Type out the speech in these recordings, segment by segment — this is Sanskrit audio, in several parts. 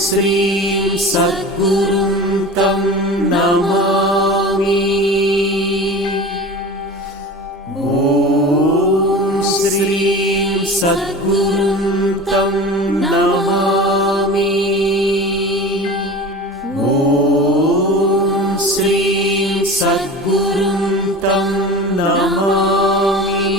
श्रीं सद्गुरुं तं नमामि। ॐ श्रीं सद्गुरुं तं नमामि। ॐ श्रीं सद्गुरुं तं नमामि।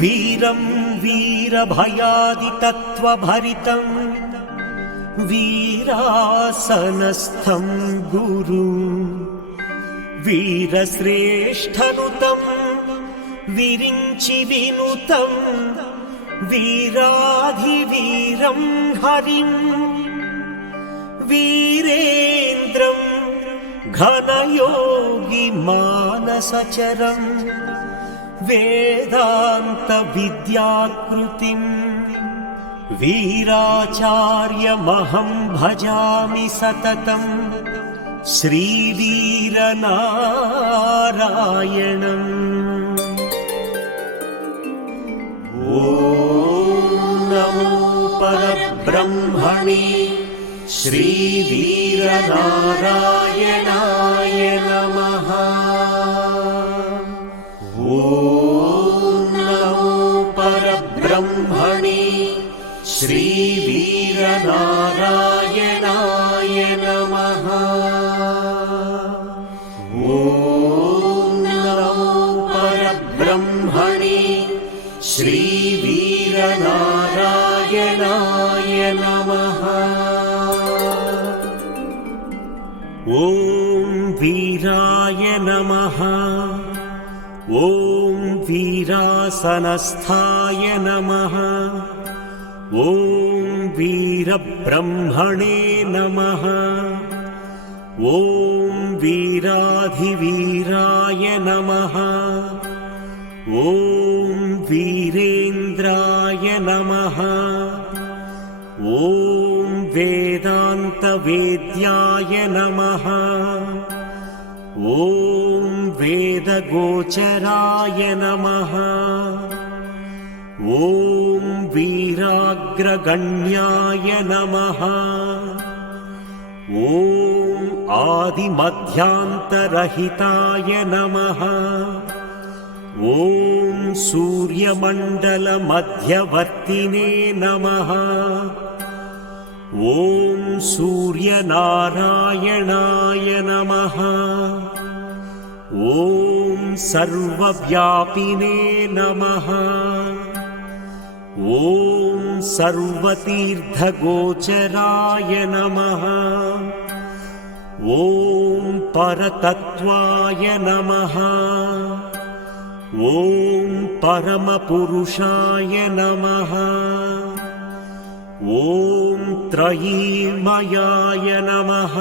वीरं वीरभयादितत्त्वभरितं वीरासनस्थं गुरुं वीरश्रेष्ठनुतं विरिञ्चि विनुतं वीराधिवीरं हरिं वीरेन्द्रं घनयोगिमानसचरम् वेदान्तविद्याकृतिं वीराचार्यमहं भजामि सततं श्रीवीरनारायणम्। ॐ नमो परब्रह्मणे श्रीवीरनारायणाय नमः। ॐ नमो परब्रह्मणे श्रीवीरनारायणाय नमः। ॐ नमो परब्रह्मणे श्रीवीरनारायणाय नमः। ॐ वीराय नमः। ॐ वीरासनस्थाय नमः। ॐ वीरब्रह्मणे नमः। ॐ वीराधिवीराय नमः। ॐ वीरेन्द्राय नमः। ॐ वेदान्तवेद्याय नमः। ॐ वेदगोचराय नमः। ॐ वीराग्रगण्याय नमः। ॐ आदिमध्यान्तरहिताय नमः। ॐ सूर्यमण्डलमध्यवर्तिने नमः। ॐ सूर्यनारायणाय नमः। ॐ सर्वव्यापिने नमः। ॐ सर्वतीर्थगोचराय नमः। ॐ परतत्त्वाय नमः। ॐ परमपुरुषाय नमः। ॐ त्रयीमयाय नमः।